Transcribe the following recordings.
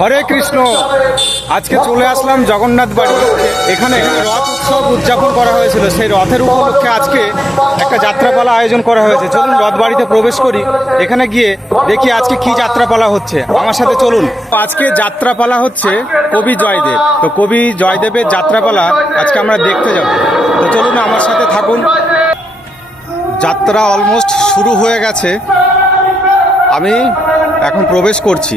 হরে কৃষ্ণ। আজকে চলে আসলাম জগন্নাথ বাড়ি। এখানে রথ উৎসব উদযাপন করা হয়েছিল। সেই রথের উপলক্ষে আজকে একটা যাত্রাপালা আয়োজন করা হয়েছে। চলুন রথ বাড়িতে প্রবেশ করি। এখানে গিয়ে দেখি আজকে কি যাত্রাপালা হচ্ছে। আমার সাথে চলুন। আজকে যাত্রাপালা হচ্ছে কবি জয়দেব। তো কবি জয়দেবের যাত্রাপালা আজকে আমরা দেখতে যাব। তো চলুন আমার সাথে থাকুন। যাত্রা অলমোস্ট শুরু হয়ে গেছে। আমি এখন প্রবেশ করছি।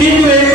Hindu ve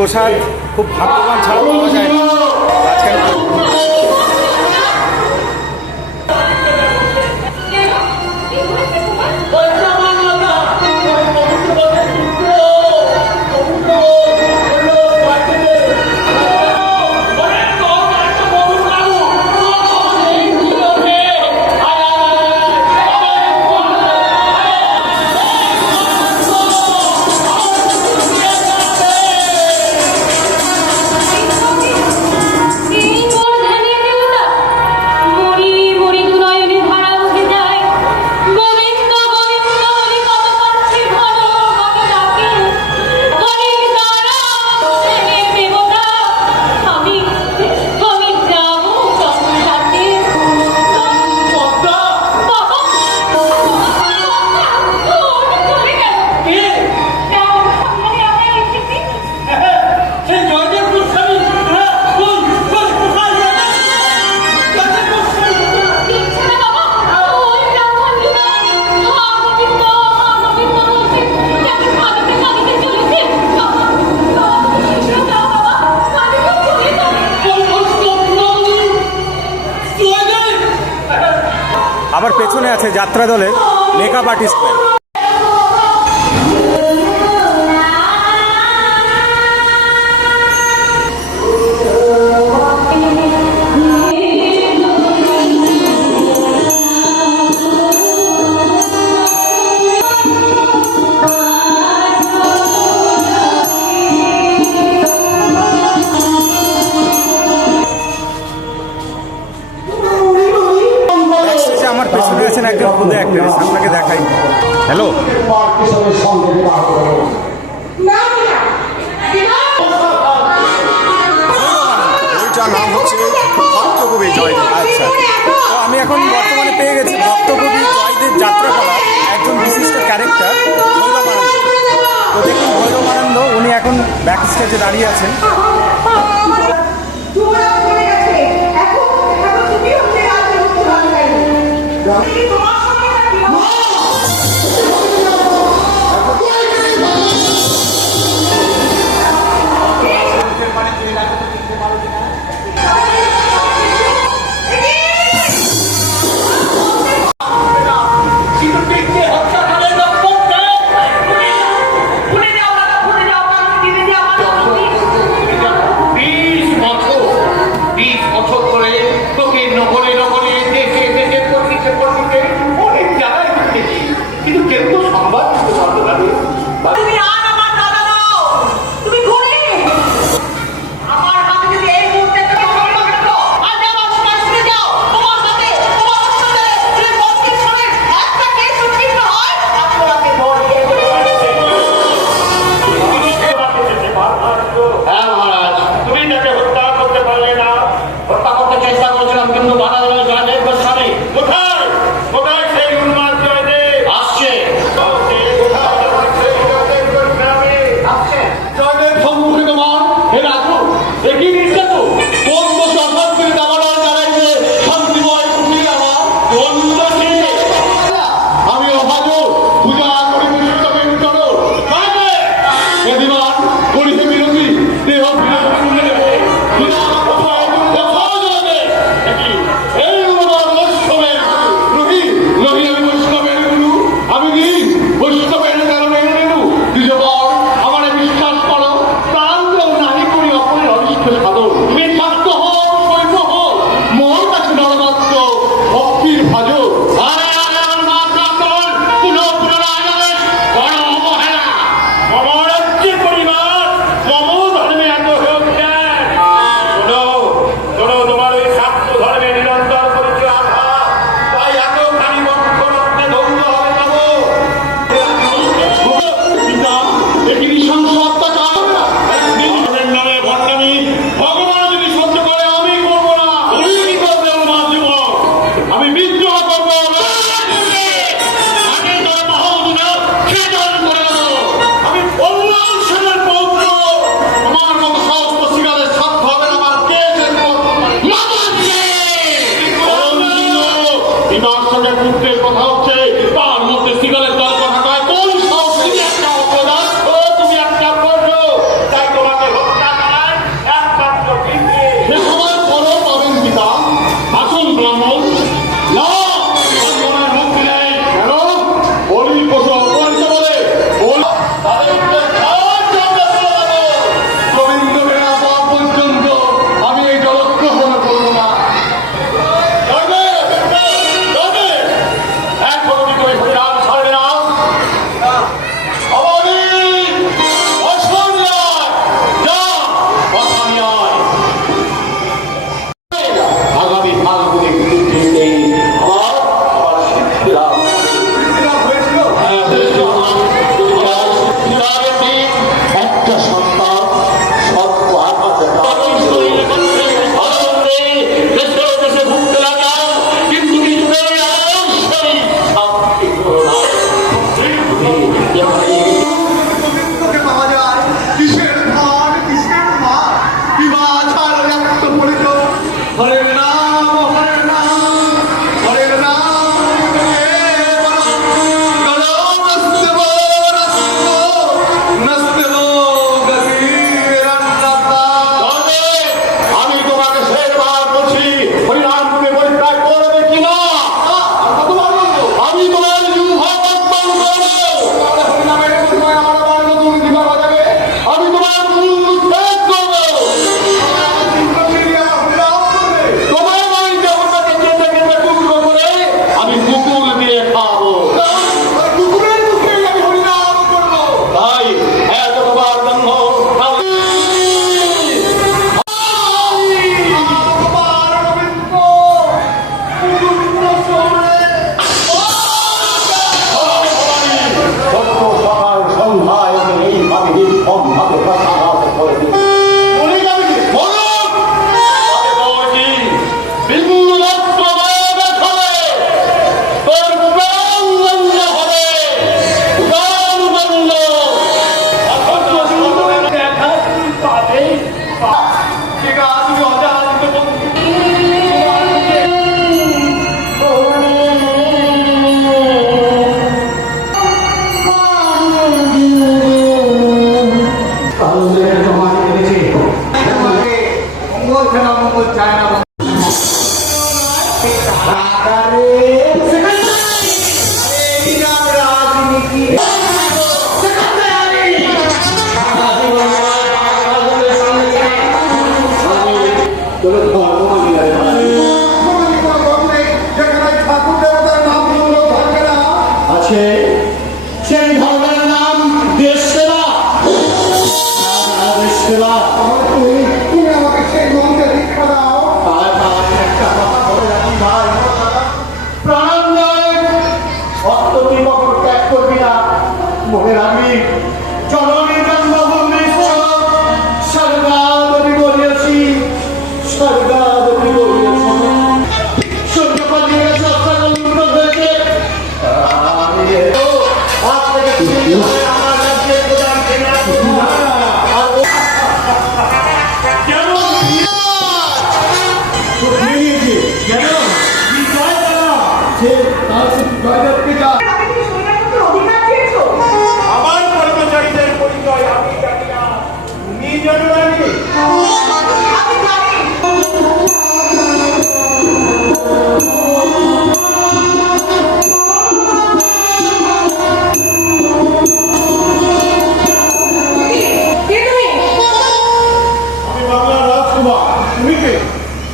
প্রসাদ খুব ভাগ্যবান ছাড়া পাওয়া যায়। যাত্রা দলের মেকআপ আর্টিস্ট আমরা পেয়ে গেছি ভক্তকবি জয়দেব যাত্রাপালা, একজন বিশিষ্ট ক্যারেক্টার তো দেখুন ভৈরবানন্দ উনি এখন ব্যাক স্টেজে দাঁড়িয়ে আছেন। Yeah.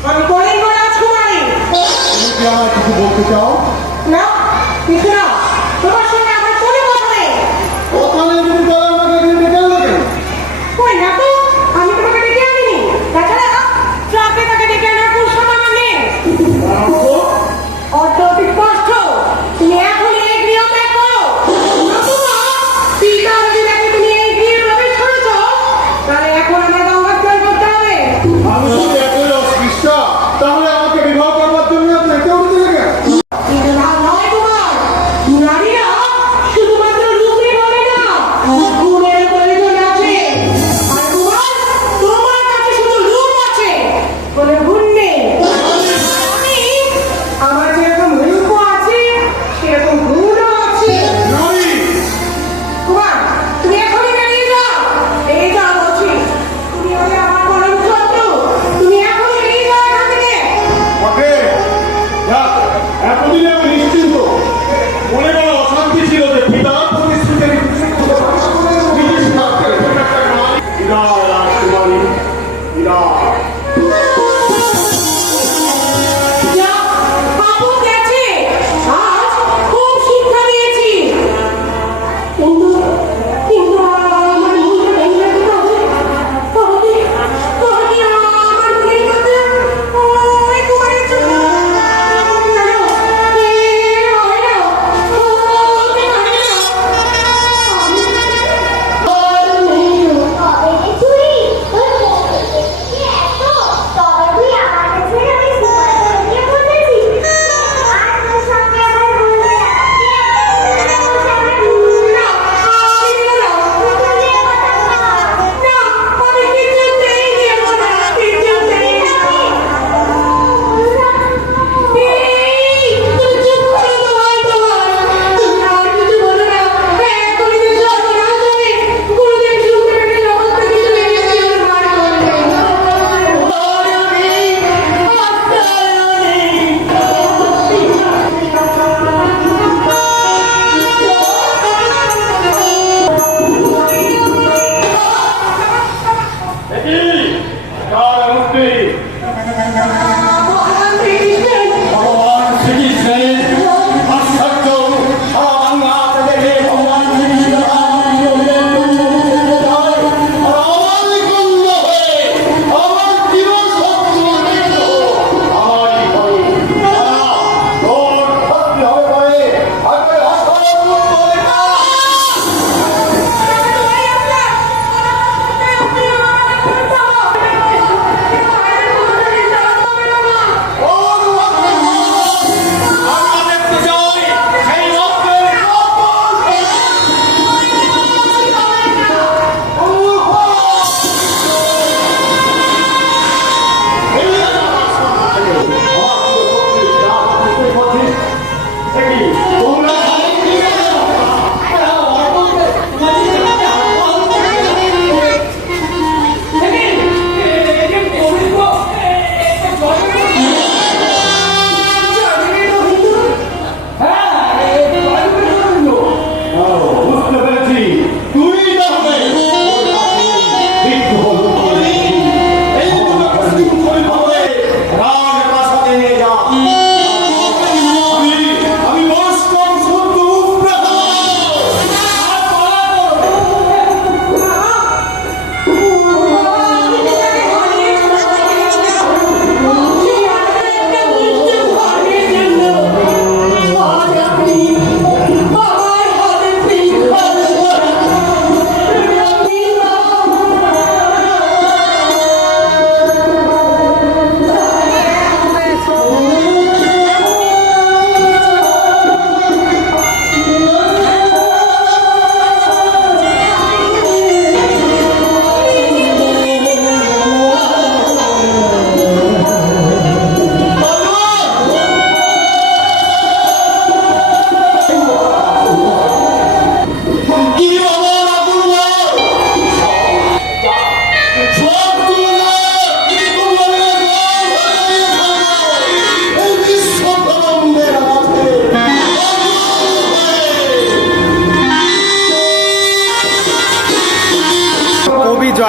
আমি পরের রাজকুমারী। তুমি কি আমায় কিছু বলতে চাও? না কিছু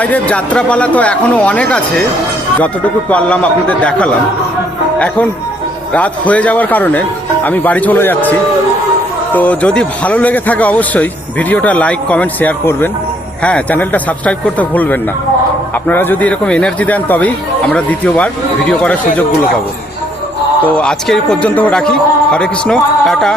জয়দেব যাত্রাপালা তো এখনও অনেক আছে। যতটুকু পারলাম আপনাদের দেখালাম। এখন রাত হয়ে যাওয়ার কারণে আমি বাড়ি চলে যাচ্ছি। তো যদি ভালো লেগে থাকে অবশ্যই ভিডিওটা লাইক, কমেন্ট, শেয়ার করবেন। হ্যাঁ চ্যানেলটা সাবস্ক্রাইব করতে ভুলবেন না। আপনারা যদি এরকম এনার্জি দেন তবেই আমরা দ্বিতীয়বার ভিডিও করার সুযোগগুলো পাবো। তো আজকে এই পর্যন্ত রাখি। হরে কৃষ্ণ, টাটা।